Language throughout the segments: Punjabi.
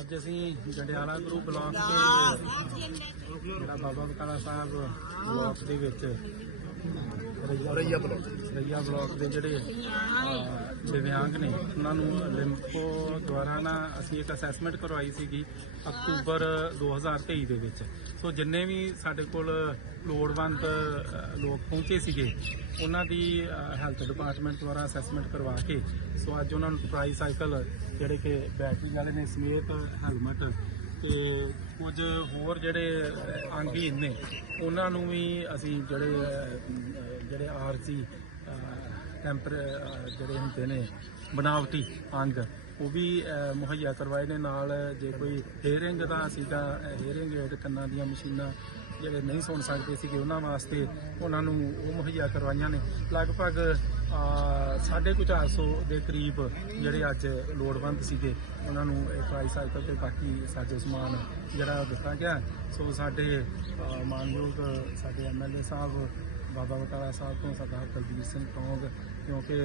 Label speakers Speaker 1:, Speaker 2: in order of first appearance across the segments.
Speaker 1: ਅੱਜ ਅਸੀਂ ਜੰਡਿਆਲਾ ਗੁਰੂ ਬਲਾਕ ਦੇ ਜਿਹੜਾ ਬਾਬਾ ਬਕਾਲਾ ਸਾਹਿਬ ਬਲਾਕ ਦੇ ਵਿੱਚ ਰਈਆ ਬਲਾਕ। ਰਈਆ ਬਲਾਕ ਦੇ ਜਿਹੜੇ ਦਿਵਿਆਂਗ ਨੇ, ਉਹਨਾਂ ਨੂੰ ਲਿੰਪੋ ਦੁਆਰਾ ਨਾ ਅਸੀਂ ਇੱਕ ਅਸੈਸਮੈਂਟ ਕਰਵਾਈ ਸੀਗੀ ਅਕਤੂਬਰ 2023 ਦੇ ਵਿੱਚ। ਸੋ ਜਿੰਨੇ ਵੀ ਸਾਡੇ ਕੋਲ ਲੋੜਵੰਦ ਲੋਕ ਪਹੁੰਚੇ ਸੀਗੇ, ਉਹਨਾਂ ਦੀ ਹੈਲਥ ਡਿਪਾਰਟਮੈਂਟ ਦੁਆਰਾ ਅਸੈਸਮੈਂਟ ਕਰਵਾ ਕੇ, ਸੋ ਅੱਜ ਉਹਨਾਂ ਨੂੰ ਟ੍ਰਾਈ ਸਾਈਕਲ ਜਿਹੜੇ ਕਿ ਬੈਟਰੀ ਵਾਲੇ ਨੇ, ਸਮੇਤ ਹੈਲਮਟ ਤੇ ਕੁਝ ਹੋਰ ਜਿਹੜੇ ਅਹ, ਅੰਗਹੀਨ ਨੇ ਉਹਨਾਂ ਨੂੰ ਵੀ ਅਸੀਂ ਜਿਹੜੇ ਅਹ, ਅਹ, ਜਿਹੜੇ ਆਰਜੀ ਟੈਂਪਰ ਜਿਹੜੇ ਹੁੰਦੇ ਨੇ ਬਣਾਵਟੀ ਅੰਗ ਉਹ ਵੀ ਮੁਹੱਈਆ ਕਰਵਾਏ ਨੇ। ਨਾਲ ਜੇ ਕੋਈ ਹੇਅਰਿੰਗ ਦਾ ਸੀਗਾ ਹੇਅਰਿੰਗ ਏਡ ਕੰਨਾਂ ਦੀਆਂ ਮਸ਼ੀਨਾਂ ਜਿਹੜੇ ਨਹੀਂ ਸੁਣ ਸਕਦੇ ਸੀਗੇ ਉਹਨਾਂ ਵਾਸਤੇ ਉਹਨਾਂ ਨੂੰ ਉਹ ਮੁਹੱਈਆ ਕਰਵਾਈਆਂ ਨੇ। ਲਗਭਗ ਅਹ, ਸਾਢੇ ਕੁ ਚਾਰ ਸੌ ਦੇ ਕਰੀਬ ਜਿਹੜੇ ਅੱਜ ਲੋੜਵੰਦ ਸੀਗੇ ਉਹਨਾਂ ਨੂੰ ਇਹ ਟ੍ਰਾਈਸਾਈਕਲ ਤੇ ਬਾਕੀ ਸਾਜੋ ਸਮਾਨ ਜਿਹੜਾ ਦਿੱਤਾ ਗਿਆ। ਸੋ ਸਾਡੇ ਮਾਨਯੋਗ ਸਾਡੇ ਐਮਐਲਏ ਸਾਹਿਬ ਬਾਬਾ ਬਟਾਲਾ ਸਾਹਿਬ ਤੋਂ ਸਰਦਾਰ ਕੁਲਦੀਪ ਸਿੰਘ ਟੌਂਗ ਕਿਉਂਕਿ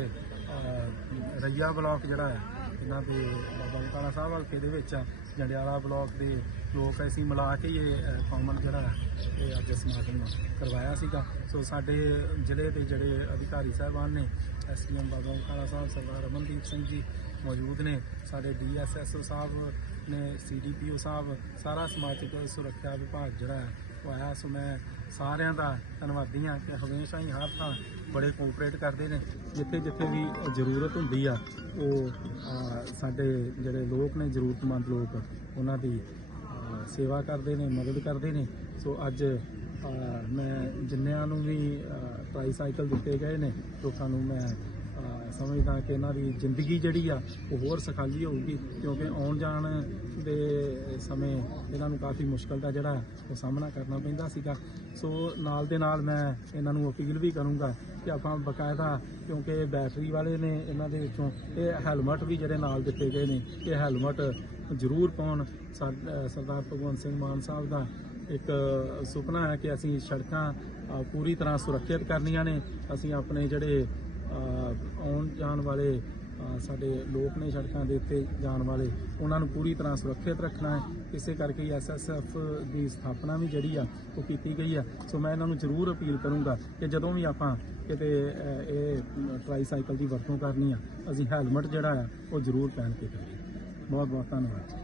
Speaker 1: ਰਈਆ ਬਲਾਕ ਜਿਹੜਾ ਹੈ ਇਹਨਾਂ ਦੇ ਬਾਬਾ ਬਟਾਲਾ ਸਾਹਿਬ ਹਲਕੇ ਦੇ ਵਿੱਚ ਆ, ਜੰਡਿਆਲਾ ਬਲਾਕ ਦੇ ਲੋਕ ਅਸੀਂ ਮਿਲਾ ਕੇ ਇਹ ਕਾਮਨ ਜਿਹੜਾ ਇਹ ਅੱਜ ਸਮਾਗਮ ਕਰਵਾਇਆ ਸੀਗਾ। ਸੋ ਸਾਡੇ ਜ਼ਿਲ੍ਹੇ ਦੇ ਜਿਹੜੇ ਅਧਿਕਾਰੀ ਸਾਹਿਬਾਨ ਨੇ ਐਸਪੀਐਮ ਬਾਬਾ ਬਟਾਲਾ ਸਾਹਿਬ ਸਰਦਾਰ ਅਮਨਦੀਪ ਸਿੰਘ ਜੀ ਮੌਜੂਦ ਨੇ ਸਾਡੇ ਡੀਐਸਐਸਓ ਸਾਹਿਬ ਨੇ ਸੀਡੀਪੀਓ ਸਾਹਿਬ ਸਾਰਾ ਸਮਾਜਿਕ ਸੁਰੱਖਿਆ ਵਿਭਾਗ ਜਿਹੜਾ ਹੈ ਉਹ ਆਇਆ ਸੋ ਮੈਂ ਸਾਰਿਆਂ ਦਾ ਧੰਨਵਾਦੀ ਹਾਂ ਕਿ ਹਮੇਸ਼ਾ ਹੀ ਹਰ ਥਾਂ ਬੜੇ ਕੋਆਪਰੇਟ ਕਰਦੇ ਨੇ। ਜਿੱਥੇ ਜਿੱਥੇ ਵੀ ਜ਼ਰੂਰਤ ਹੁੰਦੀ ਆ, ਉਹ ਸਾਡੇ ਜਿਹੜੇ ਲੋਕ ਨੇ, ਜ਼ਰੂਰਤਮੰਦ ਲੋਕ, ਉਹਨਾਂ ਦੀ ਸੇਵਾ ਕਰਦੇ ਨੇ, ਮਦਦ ਕਰਦੇ ਨੇ। ਸੋ ਅੱਜ ਮੈਂ ਜਿੰਨਿਆਂ ਨੂੰ ਵੀ ਟ੍ਰਾਈਸਾਈਕਲ ਦਿੱਤੇ ਗਏ ਨੇ, ਲੋਕਾਂ ਨੂੰ ਮੈਂ ਸਮਝਦਾ ਕਿ ਇਹਨਾਂ ਦੀ ਜ਼ਿੰਦਗੀ ਜਿਹੜੀ ਆ ਉਹ ਹੋਰ ਸਖਾਲੀ ਹੋਊਗੀ, ਕਿਉਂਕਿ ਆਉਣ ਜਾਣ ਦੇ ਸਮੇਂ ਇਹਨਾਂ ਨੂੰ ਕਾਫੀ ਮੁਸ਼ਕਲ ਦਾ ਜਿਹੜਾ ਉਹ ਸਾਹਮਣਾ ਕਰਨਾ ਪੈਂਦਾ ਸੀਗਾ। ਸੋ ਨਾਲ ਦੇ ਨਾਲ ਮੈਂ ਇਹਨਾਂ ਨੂੰ ਅਪੀਲ ਵੀ ਕਰੂੰਗਾ ਕਿ ਆਪਾਂ ਬਕਾਇਦਾ, ਕਿਉਂਕਿ ਬੈਟਰੀ ਵਾਲੇ ਨੇ ਇਹਨਾਂ ਦੇ ਵਿੱਚੋਂ, ਇਹ ਹੈਲਮਟ ਵੀ ਜਿਹੜੇ ਨਾਲ ਦਿੱਤੇ ਗਏ ਨੇ, ਇਹ ਹੈਲਮਟ ਜ਼ਰੂਰ ਪਾਉਣ। ਸਾ- ਸਰਦਾਰ ਭਗਵੰਤ ਸਿੰਘ ਮਾਨ ਸਾਹਿਬ ਦਾ ਇੱਕ ਸੁਪਨਾ ਹੈ ਕਿ ਅਸੀਂ ਸੜਕਾਂ ਪੂਰੀ ਤਰ੍ਹਾਂ ਸੁਰੱਖਿਅਤ ਕਰਨੀਆਂ ਨੇ। ਅਸੀਂ ਆਪਣੇ ਜਿਹੜੇ ਆਉਣ ਜਾਣ ਵਾਲੇ ਸਾਡੇ ਲੋਕ ਨੇ ਸੜਕਾਂ ਦੇ ਉੱਤੇ ਜਾਣ ਵਾਲੇ, ਉਹਨਾਂ ਨੂੰ ਪੂਰੀ ਤਰ੍ਹਾਂ ਸੁਰੱਖਿਅਤ ਰੱਖਣਾ ਹੈ। ਇਸੇ ਕਰਕੇ ਐਸਐਸਐਫ ਦੀ ਸਥਾਪਨਾ ਵੀ ਜਿਹੜੀ ਆ, ਉਹ ਕੀਤੀ ਗਈ ਆ। ਸੋ ਮੈਂ ਇਹਨਾਂ ਨੂੰ ਜ਼ਰੂਰ ਅਪੀਲ ਕਰੂੰਗਾ ਕਿ ਜਦੋਂ ਵੀ ਆਪਾਂ ਕਿਤੇ ਇਹ ਟ੍ਰਾਈਸਾਈਕਲ ਦੀ ਵਰਤੋਂ ਕਰਨੀ ਆ, ਅਸੀਂ ਹੈਲਮਟ ਜਿਹੜਾ ਆ, ਉਹ ਜ਼ਰੂਰ ਪਹਿਨ ਕੇ ਕਰੀਏ। ਬਹੁਤ ਬਹੁਤ ਧੰਨਵਾਦ।